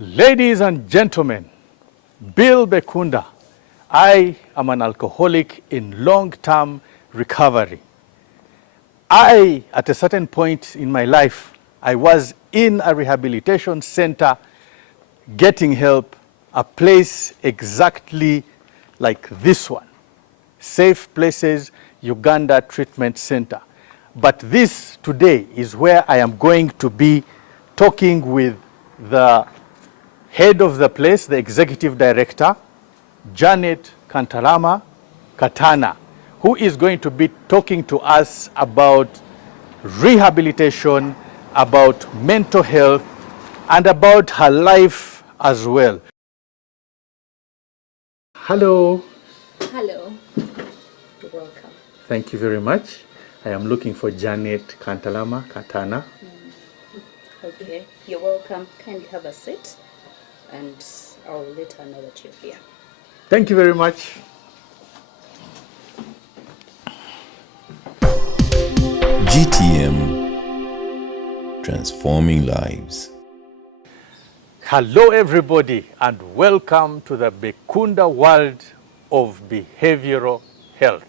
Ladies and gentlemen, Bill Bekunda. I am an alcoholic in long-term recovery. At a certain point in my life, I was in a rehabilitation center getting help, a place exactly like this one, Safe Places Uganda Treatment Center. But this today is where I am going to be talking with the head of the place, the executive director, Janet Kantalama, Katana, who is going to be talking to us about rehabilitation, about mental health, and about her life as well. Hello. Hello. You're welcome. Thank you very much. I am looking for Janet Kantalama, Katana. Okay, you're welcome. Kindly have a seat, and I'll let her know that you're here. Thank you very much. GTM, transforming lives. Hello everybody, and welcome to the Bekunda world of behavioral health.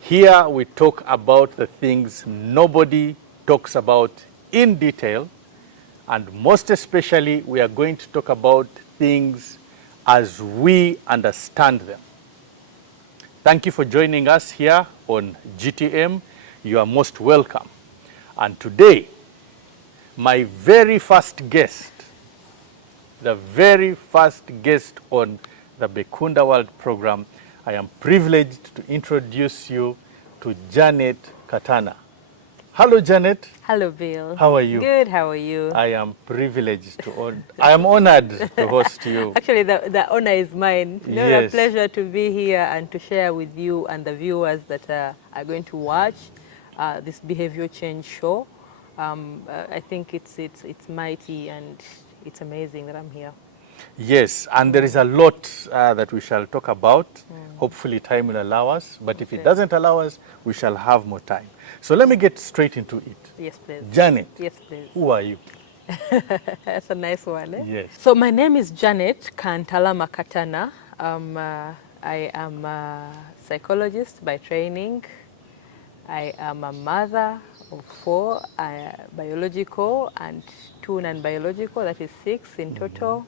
Here we talk about the things nobody talks about in detail, and most especially we are going to talk about things as we understand them. Thank you for joining us here on GTM. You are most welcome. And today, my very first guest, the very first guest on the Bekunda World program, I am privileged to introduce you to Janet Katana. Hello, Janet. Hello, Bill. How are you? Good, how are you? I am privileged to I am honored to host you. Actually, the honor is mine. You know, Yes. It's a pleasure to be here and to share with you and the viewers that are going to watch this behavior change show. I think it's mighty and it's amazing that I'm here. Yes, and there is a lot that we shall talk about. Hopefully time will allow us, but if it doesn't allow us, we shall have more time. So let me get straight into it. Yes, please. Janet, Yes, please. who are you? That's a nice one, eh? Yes. So my name is Janet Kantalama Katana. I am a psychologist by training. I am a mother of 4, biological and 2 non-biological, that is 6 in total.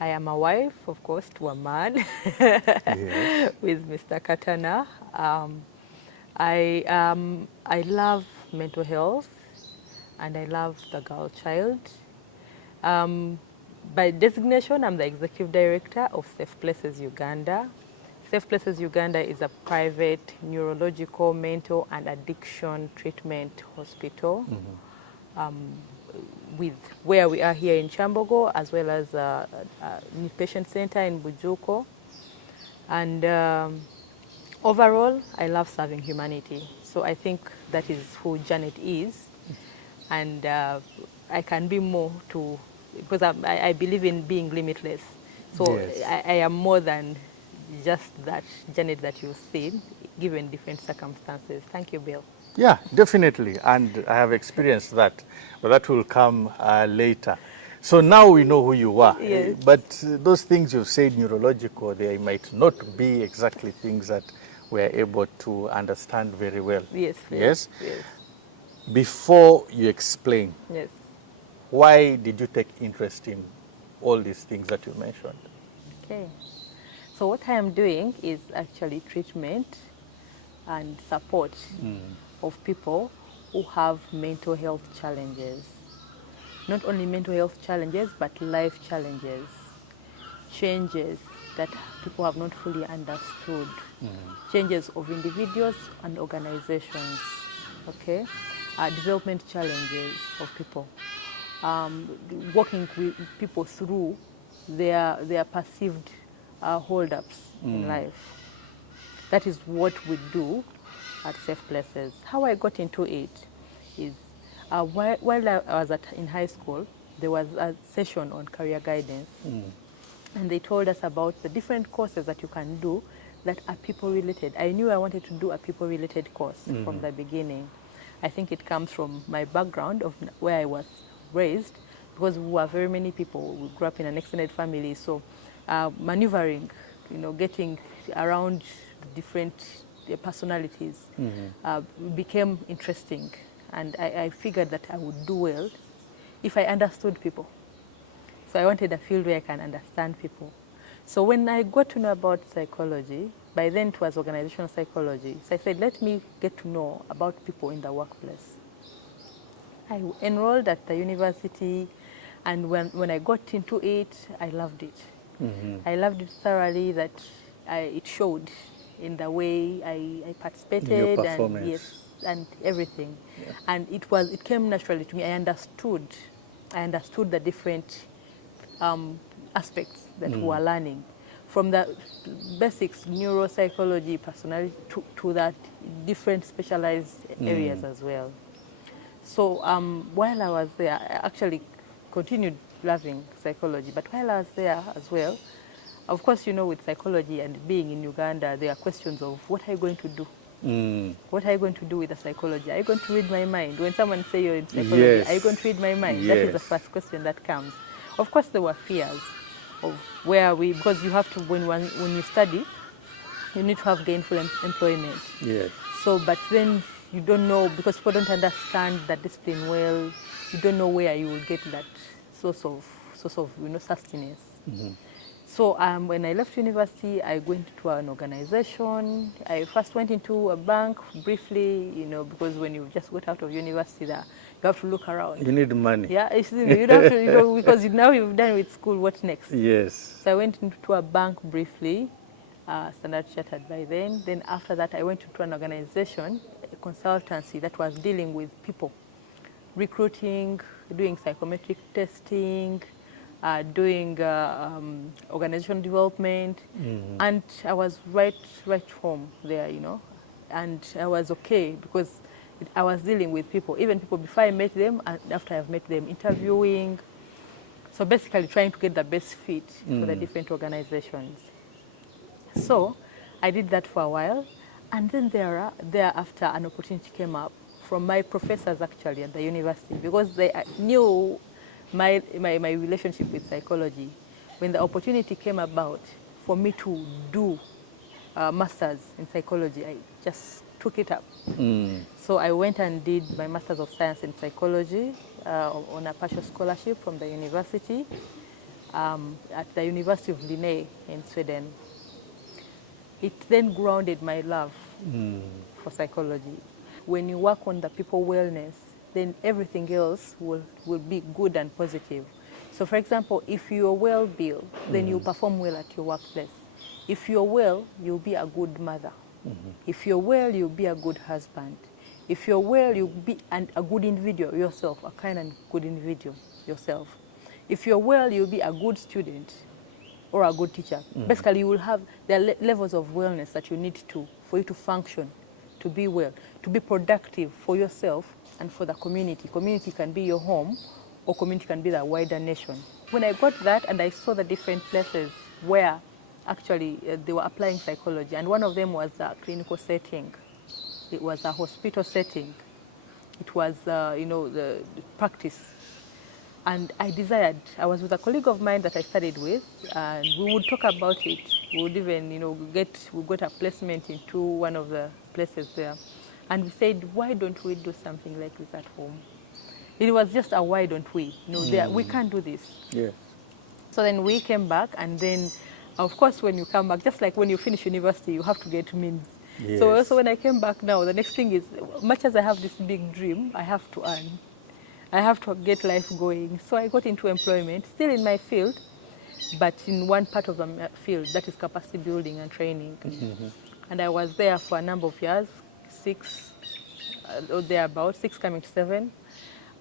I am a wife, of course, to a man Yes. with Mr. Katana. I love mental health and I love the girl child. By designation, I'm the executive director of Safe Places Uganda. Safe Places Uganda is a private neurological, mental and addiction treatment hospital with where we are here in Chambogo, as well as a new patient center in Bujuko. And overall, I love serving humanity. So I think that is who Janet is. And I can be more to, because I believe in being limitless. So Yes. I am more than just that Janet that you've seen, given different circumstances. Thank you, Bill. Yeah, definitely, and I have experienced that, but that will come later. So now we know who you are, Yes. but those things you've said, neurological, they might not be exactly things that we're able to understand very well. Yes, please. Yes? Yes. Before you explain, Yes. why did you take interest in all these things that you mentioned? Okay. So what I am doing is actually treatment and support of people who have mental health challenges. Not only mental health challenges, but life challenges, changes that people have not fully understood, changes of individuals and organizations, okay? Development challenges of people, working with people through their perceived hold-ups in life. That is what we do at Safe Places. How I got into it is while I was in high school, there was a session on career guidance. And they told us about the different courses that you can do that are people-related. I knew I wanted to do a people-related course from the beginning. I think it comes from my background of where I was raised because we were very many people. We grew up in an extended family, so maneuvering, getting around the different personalities became interesting. And I figured that I would do well if I understood people. So I wanted a field where I can understand people. So when I got to know about psychology, by then it was organizational psychology. So I said, let me get to know about people in the workplace. I enrolled at the university, and when I got into it, I loved it. I loved it thoroughly, that it showed in the way I participated, Your and performance. yes, and everything. Yeah. And it came naturally to me. I understood the different aspects that we were learning, from the basics, neuropsychology, personality, to that different specialized areas as well. So while I was there, I actually continued loving psychology. But while I was there as well, of course, with psychology and being in Uganda, there are questions of what are you going to do? What are you going to do with the psychology? Are you going to read my mind? When someone say you're in psychology, Yes. are you going to read my mind? That is the Yes. first question that comes. Of course, there were fears of because you have to, when you study, you need to have gainful employment. Yes. So, but then you don't know, because people don't understand that discipline well. You don't know where you will get that source of sustenance. So when I left university, I went to an organization. I first went into a bank briefly, because when you just got out of university, you have to look around. You need money. Yeah, you don't have to, because now you've done with school. What next? Yes. So I went into a bank briefly, Standard Chartered by then. Then after that, I went into an organization, a consultancy that was dealing with people, recruiting, doing psychometric testing, doing organization development, and I was right home there, and I was okay because I was dealing with people, even people before I met them and after I've met them, interviewing. So basically trying to get the best fit for the different organizations. So I did that for a while, and then thereafter an opportunity came up from my professors actually at the university, because they knew my relationship with psychology. When the opportunity came about for me to do a master's in psychology, I just took it up. So I went and did my Master's of Science in Psychology on a partial scholarship from the university, at the University of Linné in Sweden. It then grounded my love for psychology. When you work on the people wellness, then everything else will be good and positive. So for example, if you're well, Bill, then you perform well at your workplace. If you're well, you'll be a good mother. If you're well, you'll be a good husband. If you're well, you'll be a good individual yourself, a kind and good individual yourself. If you're well, you'll be a good student or a good teacher. Basically, you will have the levels of wellness that you need for you to function, to be well, to be productive for yourself and for the community. Community can be your home, or community can be the wider nation. When I got that and I saw the different places where actually they were applying psychology, and one of them was a clinical setting. It was a hospital setting. It was, the practice. And I was with a colleague of mine that I studied with, and we would talk about it. We would even, we got a placement into one of the places there. And we said, why don't we do something like this at home? It was just a why don't we? We can't do this. Yeah. So then we came back, and then, of course, when you come back, just like when you finish university, you have to get means. Yes. So also when I came back now, the next thing is, much as I have this big dream, I have to earn. I have to get life going. So I got into employment, still in my field, but in one part of the field, that is capacity building and training. And I was there for a number of years, 6, or thereabout, 6 coming to 7.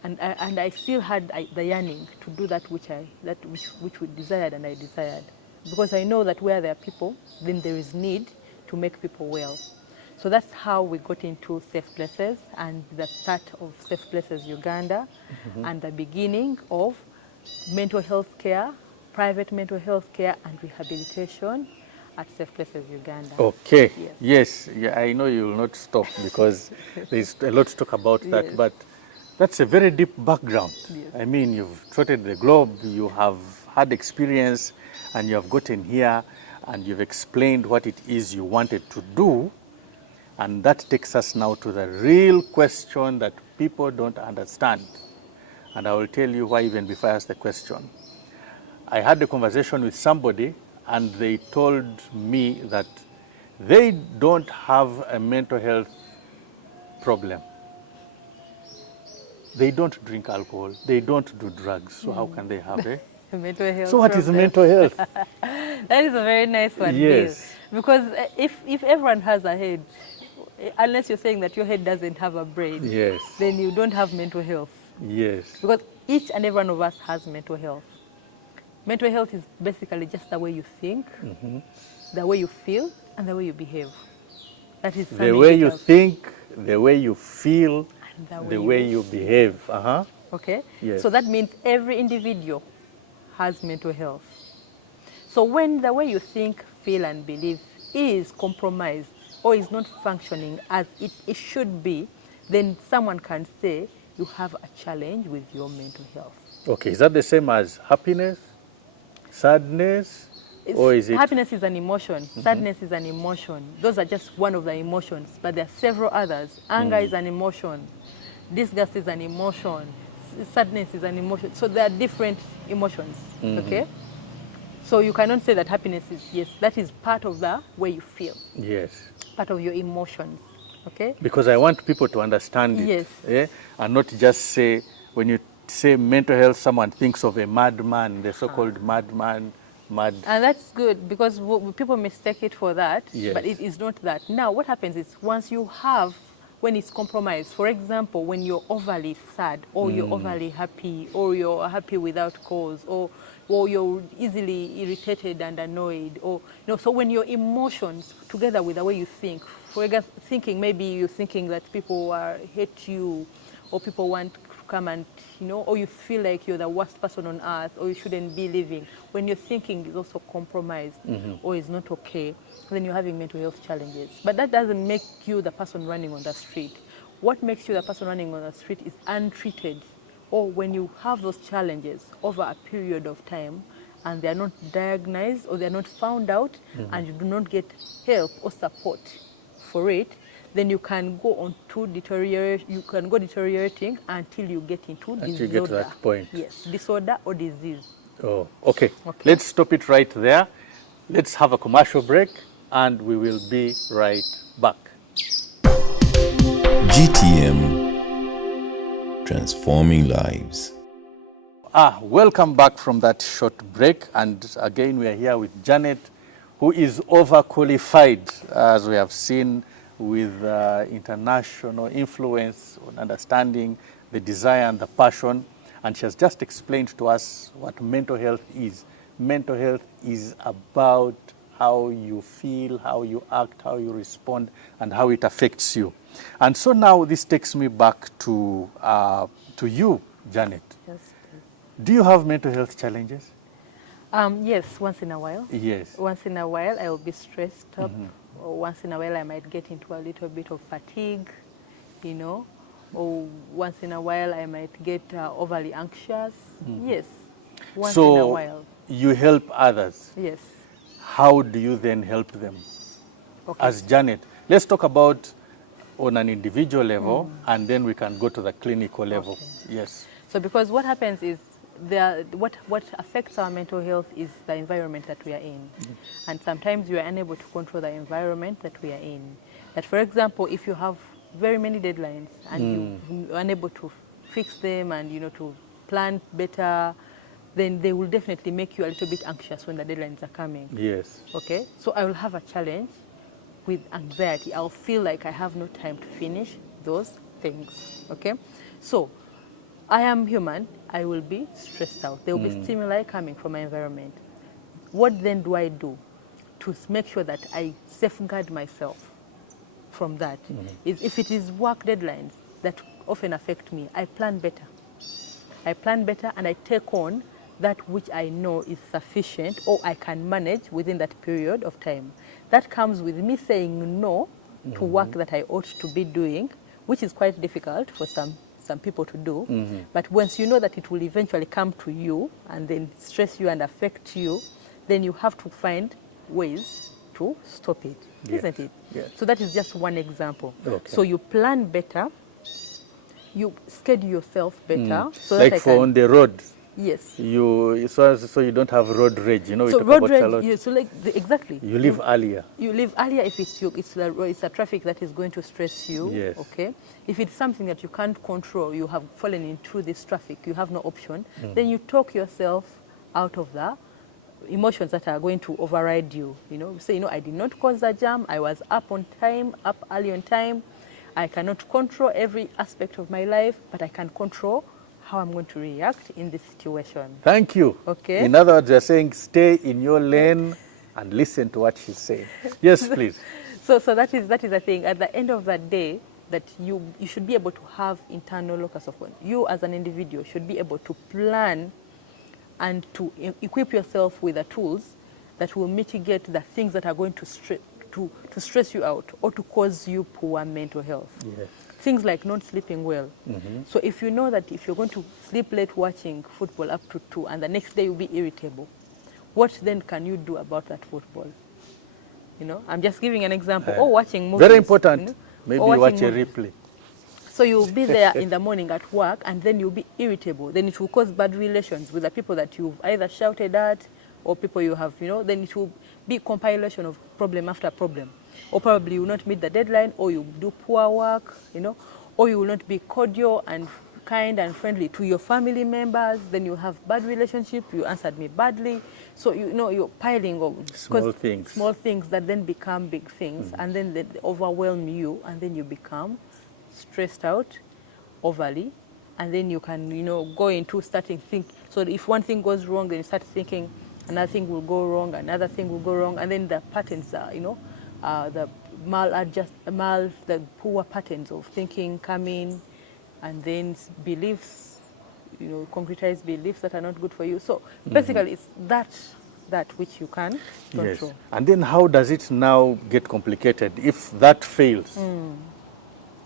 And I still had the yearning to do that which we desired and I desired. Because I know that where there are people, then there is need to make people well. So that's how we got into Safe Places, and the start of Safe Places Uganda, and the beginning of mental health care, private mental health care and rehabilitation at Safe Places Uganda. Okay. Yes. Yes. Yeah, I know you will not stop because there's a lot to talk about that. Yes. But That's a very deep background. Yes. I mean, you've trotted the globe, you have had experience, and you have gotten here, and you've explained what it is you wanted to do. And that takes us now to the real question that people don't understand. And I will tell you why even before I ask the question. I had a conversation with somebody, and they told me that they don't have a mental health problem. They don't drink alcohol, they don't do drugs, so how can they have it? Mental health So what is problem. mental health? That is a very nice one, Yes. Dave. Because if everyone has a head, unless you're saying that your head doesn't have a brain, Yes. then you don't have mental health. Yes. Because each and every one of us has mental health. Mental health is basically just the way you think, the way you feel, and the way you behave. That is The way you think, the way you feel, and the way you behave. Okay? Yes. So that means every individual has mental health. So when the way you think, feel, and believe is compromised or is not functioning as it should be, then someone can say you have a challenge with your mental health. Okay, is that the same as happiness, sadness, or is it? Happiness is an emotion. Sadness is an emotion. Those are just one of the emotions, but there are several others. Anger is an emotion. Disgust is an emotion. Sadness is an emotion. So there are different emotions, okay? So you cannot say that happiness is, yes, that is part of the way you feel, Yes. part of your emotions, okay? Because I want people to understand it. Yes. And not just say, when you say mental health, someone thinks of a madman, the so-called madman, mad. And that's good because people mistake it for that, Yes. but it is not that. Now, what happens is once you have, when it's compromised, for example, when you're overly sad or you're overly happy or you're happy without cause or you're easily irritated and annoyed or, so when your emotions together with the way you think, for example, maybe you're thinking that people hate you or people want to come and, or you feel like you're the worst person on earth or you shouldn't be living. When your thinking is also compromised or is not okay, then you're having mental health challenges. But that doesn't make you the person running on the street. What makes you the person running on the street is untreated, or when you have those challenges over a period of time and they're not diagnosed or they're not found out and you do not get help or support for it, then you can go on to deteriorate. You can go deteriorating until you get into disorder. Until you get to that point. Yes, disorder or disease. Oh, okay. Okay. Let's stop it right there. Let's have a commercial break, and we will be right back. GTM, transforming lives. Welcome back from that short break, and again we are here with Janet, who is overqualified, as we have seen, with international influence on understanding the desire and the passion, and she has just explained to us what mental health is. Mental health is about how you feel, how you act, how you respond, and how it affects you. And so now this takes me back to you, Janet. Yes. Do you have mental health challenges? Yes, once in a while. Yes. Once in a while, I will be stressed up. Or once in a while, I might get into a little bit of fatigue, Or once in a while, I might get overly anxious. Yes, once in a while. You help others. Yes. How do you then help them? Okay. As Janet, let's talk about on an individual level, and then we can go to the clinical level. Okay. Yes. So because what happens is, what affects our mental health is the environment that we are in. And sometimes we are unable to control the environment that we are in. That, for example, if you have very many deadlines and you're unable to fix them and, to plan better, then they will definitely make you a little bit anxious when the deadlines are coming. Yes. Okay? So I will have a challenge with anxiety. I'll feel like I have no time to finish those things. Okay? So I am human. I will be stressed out. There will be stimuli coming from my environment. What then do I do to make sure that I safeguard myself from that? If it is work deadlines that often affect me, I plan better. I plan better and I take on that which I know is sufficient or I can manage within that period of time. That comes with me saying no to work that I ought to be doing, which is quite difficult for some some people to do. But once you know that it will eventually come to you and then stress you and affect you, then you have to find ways to stop it, isn't it? Yes. So that is just one example. Okay. So you plan better, you schedule yourself better. So like that for on the road, yes. so you don't have road rage, we So talk road about a lot. rage, so like exactly. You leave earlier. You leave earlier if it's a traffic that is going to stress you. Yes. Okay. If it's something that you can't control, you have fallen into this traffic, you have no option. Then you talk yourself out of the emotions that are going to override you. Say, I did not cause the jam. I was up on time, up early on time. I cannot control every aspect of my life, but I can control how I'm going to react in this situation. Thank you. Okay. In other words, you're saying stay in your lane and listen to what she's saying. Yes, please. So that is the thing. At the end of the day, that you should be able to have internal locus of control. You as an individual should be able to plan and to equip yourself with the tools that will mitigate the things that are going to stress you out or to cause you poor mental health. Yes. Things like not sleeping well. So if you know that if you're going to sleep late watching football up to 2 and the next day you'll be irritable, what then can you do about that football? I'm just giving an example. Or watching movies. Very important. Maybe watch a movies. replay. So you'll be there in the morning at work and then you'll be irritable. Then it will cause bad relations with the people that you've either shouted at or people you have, then it will be compilation of problem after problem. Or probably you will not meet the deadline, or you do poor work, or you will not be cordial and kind and friendly to your family members. Then you have bad relationship, you answered me badly. So, you're piling on Small things that then become big things and then they overwhelm you and then you become stressed out overly, and then you can go into starting think. So if one thing goes wrong, then you start thinking another thing will go wrong, another thing will go wrong, and then the patterns are the the poor patterns of thinking come in, and then beliefs, concretized beliefs that are not good for you. So basically it's that which you can control. Yes. And then how does it now get complicated if that fails?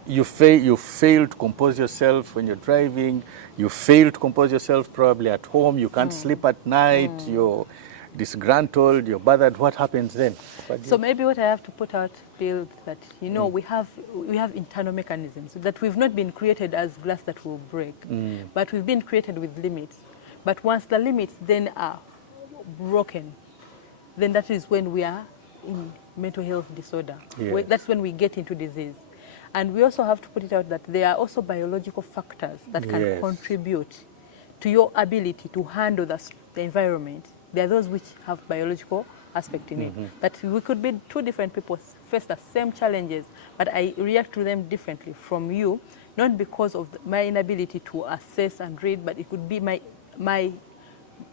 You fail to compose yourself when you're driving. You fail to compose yourself probably at home. You can't sleep at night. You're disgruntled. You're bothered. What happens then? So maybe what I have to put out, Bill, that we have internal mechanisms that we've not been created as glass that will break, but we've been created with limits. But once the limits then are broken, then that is when we are in mental health disorder. Yes. That's when we get into disease. And we also have to put it out that there are also biological factors that can contribute to your ability to handle the environment. There are those which have biological aspect in it. That we could be two different people, face the same challenges, but I react to them differently from you, not because of my inability to assess and read, but it could be my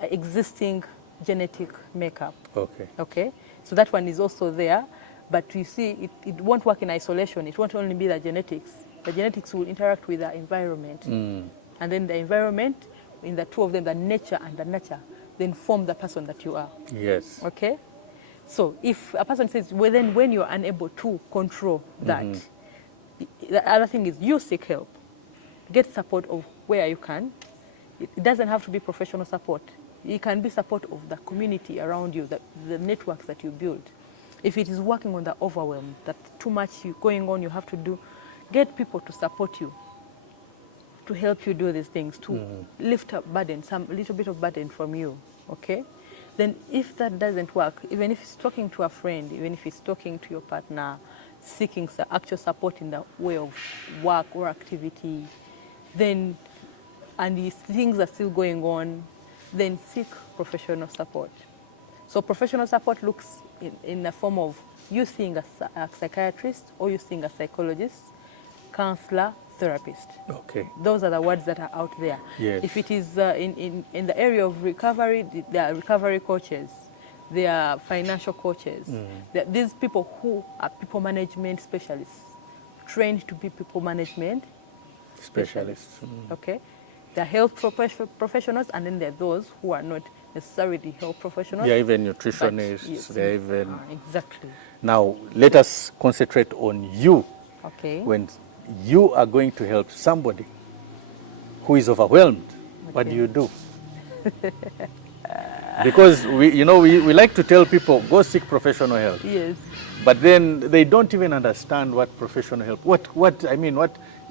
existing genetic makeup. Okay. So that one is also there. But you see, it won't work in isolation. It won't only be the genetics. The genetics will interact with the environment. And then the environment, in the two of them, the nature and the nurture, then form the person that you are. Yes. Okay? So if a person says, well, then when you're unable to control that, the other thing is you seek help. Get support of where you can. It doesn't have to be professional support. It can be support of the community around you, the networks that you build. If it is working on the overwhelm, that too much going on, you have to do, get people to support you, to help you do these things, to lift up burden, some little bit of burden from you, okay? Then if that doesn't work, even if it's talking to a friend, even if it's talking to your partner, seeking actual support in the way of work or activity, then, and these things are still going on, then seek professional support. So professional support looks in the form of you seeing a psychiatrist or you seeing a psychologist, counselor, therapist. Okay. Those are the words that are out there. Yes. If it is in the area of recovery, there are recovery coaches, there are financial coaches. There are these people who are people management specialists, trained to be people management specialists. Okay? There are health professionals, and then there are those who are not necessarily health professionals. Yeah, even nutritionists. Yes, they're even... exactly. Now, let us concentrate on you. Okay. When you are going to help somebody who is overwhelmed, what do Okay. you do? Because we like to tell people, go seek professional help. Yes. But then they don't even understand what professional help, what,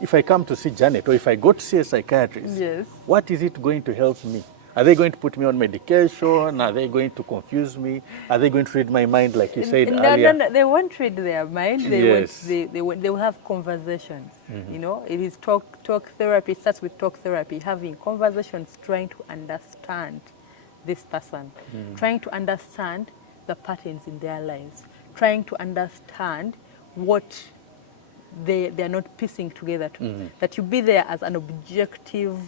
if I come to see Janet or if I go to see a psychiatrist, Yes. what is it going to help me? Are they going to put me on medication? Are they going to confuse me? Are they going to read my mind like you said No, earlier? no, they won't read their mind. Yes. They will have conversations. You know, it is talk therapy. It starts with talk therapy, having conversations, trying to understand this person, trying to understand the patterns in their lives, trying to understand what they are not piecing together. That you be there as an objective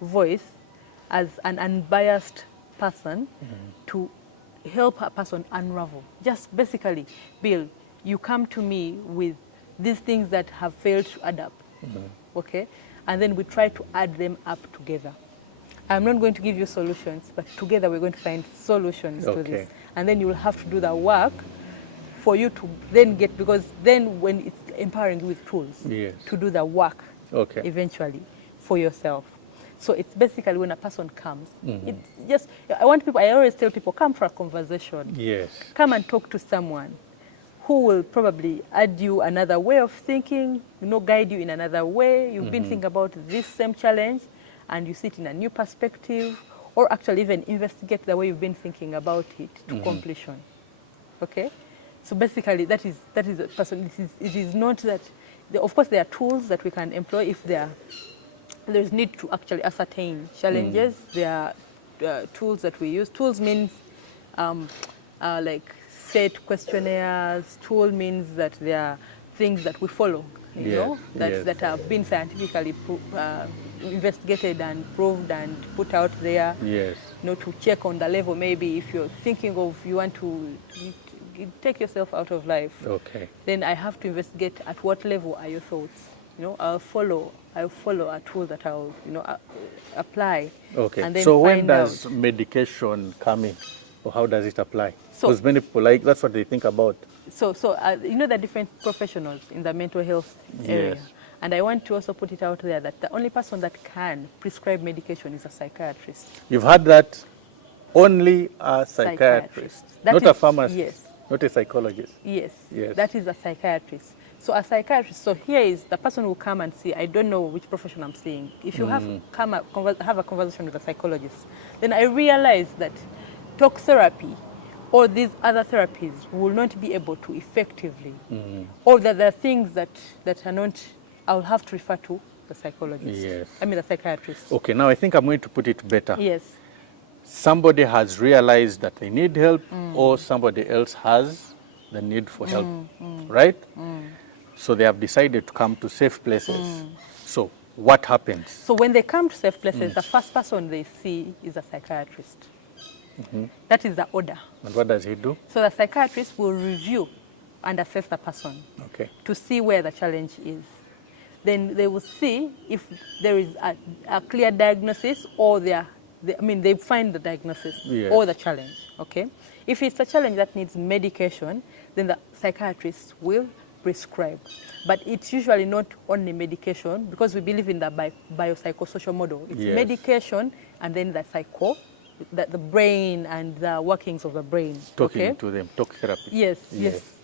voice, as an unbiased person, to help a person unravel. Just basically, Bill, you come to me with these things that have failed to add up, okay? And then we try to add them up together. I'm not going to give you solutions, but together we're going to find solutions to Okay. this. And then you will have to do the work for you to then get, because then when it's empowering you with tools Yes. to do the work Okay. eventually for yourself. So it's basically when a person comes, it's just, I always tell people, come for a conversation. Yes. Come and talk to someone who will probably add you another way of thinking, guide you in another way. You've been thinking about this same challenge and you see it in a new perspective, or actually even investigate the way you've been thinking about it to completion. Okay? So basically, that is a person. It is not that. Of course, there are tools that we can employ if there's need to actually ascertain challenges. There are tools that we use. Tools means like set questionnaires. Tool means that there are things that we follow, Yes, yes. that have been scientifically investigated and proved and put out there. Yes. To check on the level, maybe if you're thinking of you want to take yourself out of life, Okay. then I have to investigate at what level are your thoughts. I'll follow a tool that I'll apply. Okay. And then So when find does out. medication come in, or how does it apply? So- Because many people that's what they think about. So there are different professionals in the mental health area. Yes. And I want to also put it out there that the only person that can prescribe medication is a psychiatrist. You've heard that, only a psychiatrist, That not a is- pharmacist, yes. not a psychologist. Yes, Yes. that is a psychiatrist. So a psychiatrist, so here is the person who will come and see, I don't know which profession I'm seeing. If you have a conversation with a psychologist, then I realize that talk therapy or these other therapies will not be able to effectively, or that there are things that are not, I'll have to refer to the psychologist. Yes. I mean the psychiatrist. Okay, now I think I'm going to put it better. Yes. Somebody has realized that they need help, or somebody else has the need for help, right? So they have decided to come to safe places. So what happens? So when they come to safe places, the first person they see is a psychiatrist. That is the order. And what does he do? So the psychiatrist will review and assess the person Okay. to see where the challenge is. Then they will see if there is a clear diagnosis, or they find the diagnosis Yes. or the challenge. Okay. If it's a challenge that needs medication, then the psychiatrist will prescribe. But it's usually not only medication, because we believe in the biopsychosocial model. It's Yes. medication and then the brain and the workings of the brain. Talking okay? to them, talk therapy. Yes,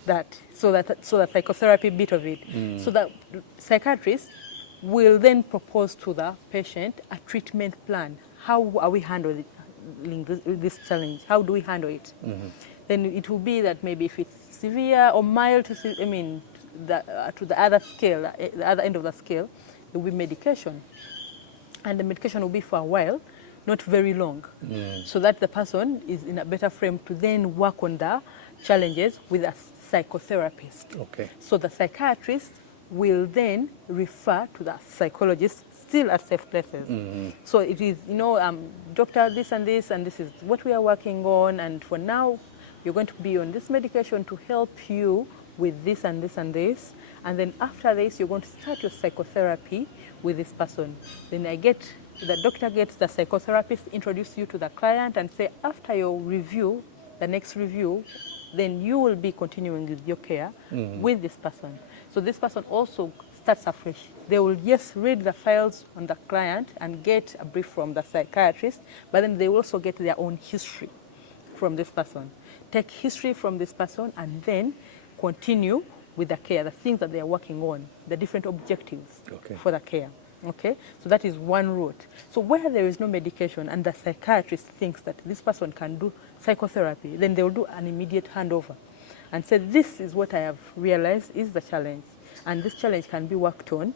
that. So the psychotherapy bit of it. So the psychiatrist will then propose to the patient a treatment plan. How are we handling this challenge? How do we handle it? Then it will be that maybe if it's severe or mild, to the other scale, the other end of the scale, it will be medication. And the medication will be for a while, not very long, so that the person is in a better frame to then work on the challenges with a psychotherapist. Okay. So the psychiatrist will then refer to the psychologist, still at safe places. So it is, doctor, this and this is what we are working on, and for now, you're going to be on this medication to help you with this and this and this, and then after this, you're going to start your psychotherapy with this person. Then the doctor gets the psychotherapist, introduce you to the client, and say, after your review, the next review, then you will be continuing with your care with this person. So this person also starts afresh They will just read the files on the client and get a brief from the psychiatrist, but then they will also get their own history from this person. Take history from this person and then continue with the care, the things that they are working on, the different objectives for the care. Okay, so that is one route. So where there is no medication and the psychiatrist thinks that this person can do psychotherapy, then they will do an immediate handover and say, this is what I have realized is the challenge, and this challenge can be worked on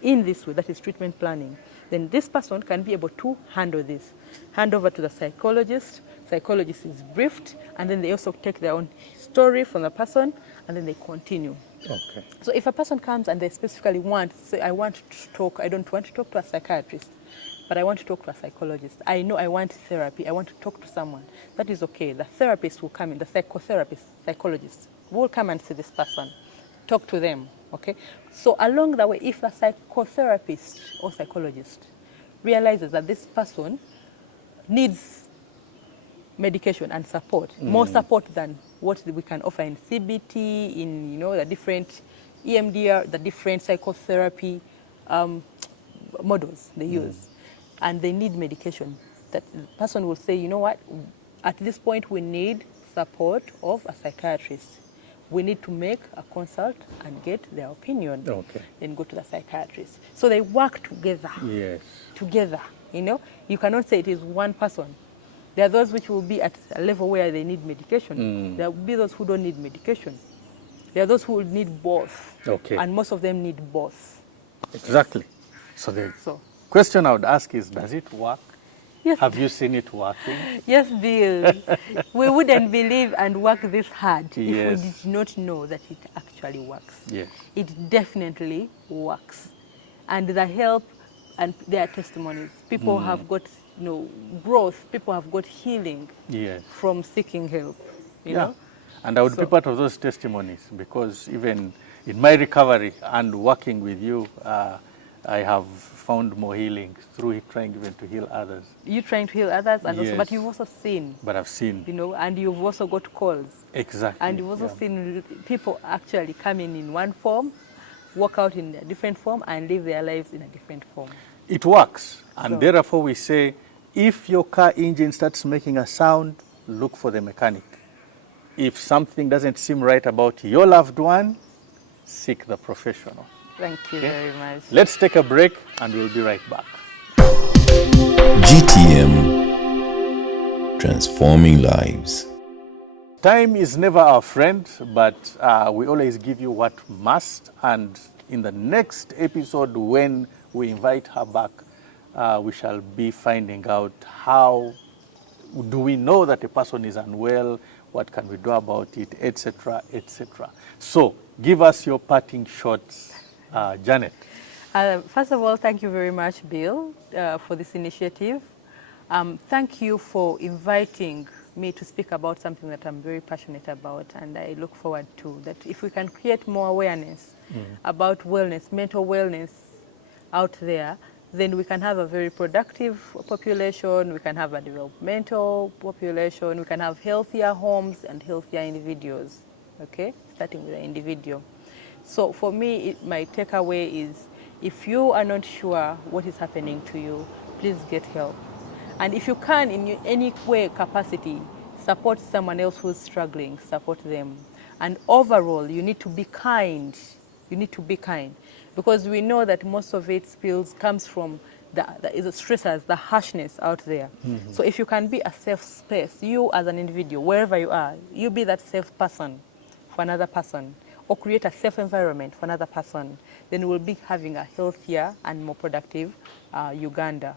in this way, that is treatment planning. Then this person can be able to handle this. Hand over to the psychologist, psychologist is briefed, and then they also take their own story from the person, and then they continue. Okay. So if a person comes and they specifically want, say, I want to talk, I don't want to talk to a psychiatrist, but I want to talk to a psychologist. I know I want therapy, I want to talk to someone. That is okay. The therapist will come in, the psychotherapist, psychologist will come and see this person, talk to them, okay? So along the way, if the psychotherapist or psychologist realizes that this person needs medication and support, more support than what we can offer in CBT, in the different EMDR, the different psychotherapy models they use, and they need medication, that the person will say, you know what, at this point we need support of a psychiatrist. We need to make a consult and get their opinion. Okay. Then go to the psychiatrist. So they work together. Yes. Together, You cannot say it is one person. There are those which will be at a level where they need medication. There will be those who don't need medication. There are those who will need both. Okay. And most of them need both. Exactly. So the question I would ask is, does it work? Yes. Have you seen it working? Yes, Bill. We wouldn't believe and work this hard if we did not know that it actually works. Yes. It definitely works. And the help and their testimonies, people have got growth, people have got healing from seeking help. You know? And I would be part of those testimonies, because even in my recovery and working with you, I have found more healing through trying even to heal others. You're trying to heal others, and also, but you've also seen. But I've seen. And you've also got calls. Exactly. And you've also seen people actually come in one form, walk out in a different form, and live their lives in a different form. It works. And therefore we say, if your car engine starts making a sound, look for the mechanic. If something doesn't seem right about your loved one, seek the professional. Thank you very much. Let's take a break and we'll be right back. GTM, transforming lives. Time is never our friend, but we always give you what must. And in the next episode, when we invite her back, we shall be finding out how do we know that a person is unwell, what can we do about it, etc., etc. So give us your parting shots, Janet. First of all, thank you very much, Bill, for this initiative. Thank you for inviting me to speak about something that I'm very passionate about, and I look forward to that. If we can create more awareness about wellness, mental wellness out there, then we can have a very productive population, we can have a developmental population, we can have healthier homes and healthier individuals, okay? Starting with the individual. So for me, my takeaway is, if you are not sure what is happening to you, please get help. And if you can, in any way, capacity, support someone else who's struggling, support them. And overall, you need to be kind. You need to be kind. Because we know that most of it comes from the stressors, the harshness out there. So if you can be a safe space, you as an individual, wherever you are, you be that safe person for another person, or create a safe environment for another person, then we'll be having a healthier and more productive Uganda.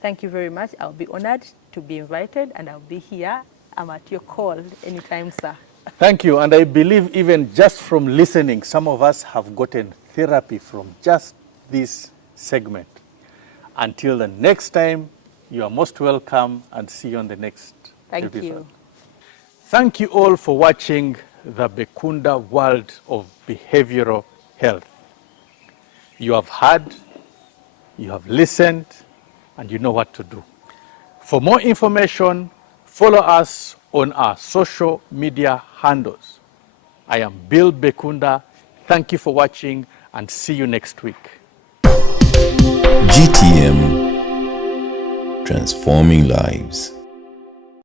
Thank you very much. I'll be honored to be invited, and I'll be here. I'm at your call anytime, sir. Thank you. And I believe even just from listening, some of us have gotten therapy from just this segment. Until the next time, you are most welcome, and see you on the next episode. Thank you. Thank you all for watching the Bekunda World of Behavioral Health. You have heard, you have listened, and you know what to do. For more information, follow us on our social media handles. I am Bill Bekunda. Thank you for watching, and see you next week. GTM, transforming lives.